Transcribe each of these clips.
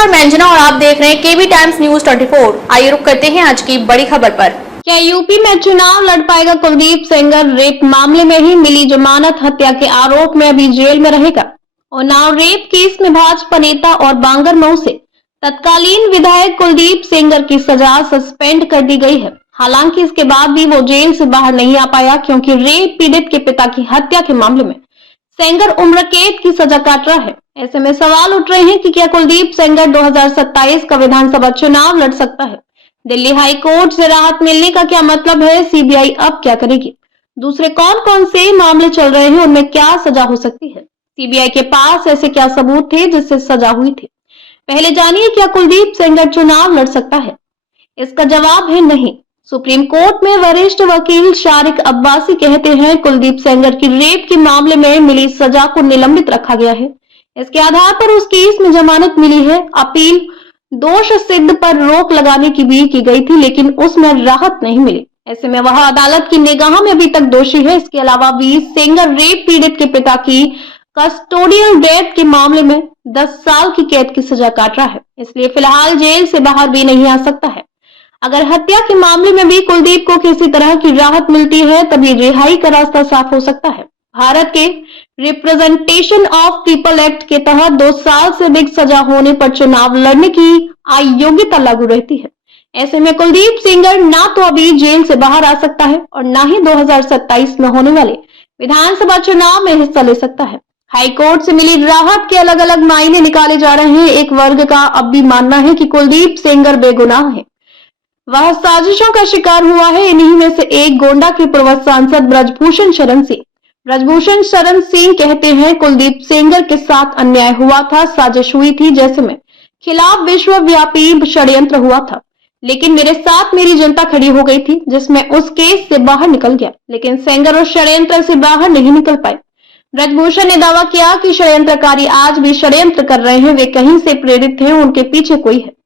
नमस्कार, मैं अंजना और आप देख रहे हैं केबी टाइम्स न्यूज 24। आइए रुक करते हैं आज की बड़ी खबर पर। क्या यूपी में चुनाव लड़ पाएगा कुलदीप सेंगर? रेप मामले में ही मिली जमानत, हत्या के आरोप में अभी जेल में रहेगा। उन्नाव रेप केस में भाजपा नेता और बांगरमऊ से तत्कालीन विधायक कुलदीप सेंगर की सजा सस्पेंड कर दी गई है। हालांकि इसके बाद भी वो जेल से बाहर नहीं आ पाया, क्योंकि रेप पीड़ित के पिता की हत्या के मामले में सेंगर उम्र कैद की सजा काट रहा है। ऐसे में सवाल उठ रहे हैं कि क्या कुलदीप सेंगर 2027 का विधानसभा चुनाव लड़ सकता है? दिल्ली हाई कोर्ट से राहत मिलने का क्या मतलब है? सीबीआई अब क्या करेगी? दूसरे कौन कौन से मामले चल रहे हैं, उनमें क्या सजा हो सकती है? सीबीआई के पास ऐसे क्या सबूत थे जिससे सजा हुई थी? पहले जानिए, क्या कुलदीप सेंगर चुनाव लड़ सकता है? इसका जवाब है नहीं। सुप्रीम कोर्ट में वरिष्ठ वकील शारिक अब्बासी कहते हैं कुलदीप सेंगर की रेप के मामले में मिली सजा को निलंबित रखा गया है। इसके आधार पर उस केस में जमानत मिली है। अपील दोष सिद्ध पर रोक लगाने की भी की गई थी, लेकिन उसमें राहत नहीं मिली। ऐसे में वह अदालत की निगाह में अभी तक दोषी है। इसके अलावा भी सेंगर रेप पीड़ित के पिता की कस्टोडियल डेथ के मामले में 10 साल की कैद की सजा काट रहा है, इसलिए फिलहाल जेल से बाहर भी नहीं आ सकता है। अगर हत्या के मामले में भी कुलदीप को किसी तरह की राहत मिलती है, तभी रिहाई का रास्ता साफ हो सकता है। भारत के रिप्रेजेंटेशन ऑफ पीपल एक्ट के तहत 2 साल से अधिक सजा होने पर चुनाव लड़ने की अयोग्यता लागू रहती है। ऐसे में कुलदीप सेंगर ना तो अभी जेल से बाहर आ सकता है और ना ही 2027 में होने वाले विधानसभा चुनाव में हिस्सा ले सकता है। हाईकोर्ट से मिली राहत के अलग अलग मायने निकाले जा रहे हैं। एक वर्ग का अब भी मानना है कि कुलदीप सेंगर बेगुनाह है, वह साजिशों का शिकार हुआ है। इन्हीं में से एक गोंडा के पूर्व सांसद ब्रजभूषण शरण सिंह। ब्रजभूषण शरण सिंह कहते हैं कुलदीप सेंगर के साथ अन्याय हुआ था, साजिश हुई थी, जैसे में खिलाफ विश्वव्यापी षड्यंत्र हुआ था, लेकिन मेरे साथ मेरी जनता खड़ी हो गई थी, जिसमें उस केस से बाहर निकल गया, लेकिन सेंगर उस षड्यंत्र से बाहर नहीं निकल पाए। ब्रजभूषण ने दावा किया कि षड्यंत्रकारी आज भी षड्यंत्र कर रहे हैं, वे कहीं से प्रेरित हैं, उनके पीछे कोई है।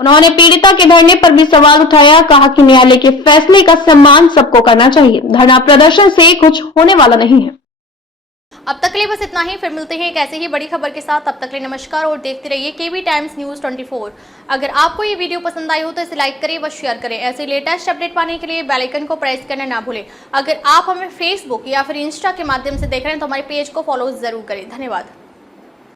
उन्होंने पीड़िता के धरने पर भी सवाल उठाया, कहा कि न्यायालय के फैसले का सम्मान सबको करना चाहिए, धरना प्रदर्शन से कुछ होने वाला नहीं है। अब तक के लिए बस इतना ही, फिर मिलते हैं एक ऐसे ही बड़ी खबर के साथ। तब तक के लिए नमस्कार और देखते रहिए केबी टाइम्स न्यूज 24। अगर आपको ये वीडियो पसंद आई हो तो इसे लाइक करें व शेयर करें। ऐसे लेटेस्ट अपडेट पाने के लिए बेल आइकन को प्रेस करना ना भूलें। अगर आप हमें फेसबुक या फिर इंस्टा के माध्यम से देख रहे हैं तो हमारे पेज को फॉलो जरूर करें। धन्यवाद।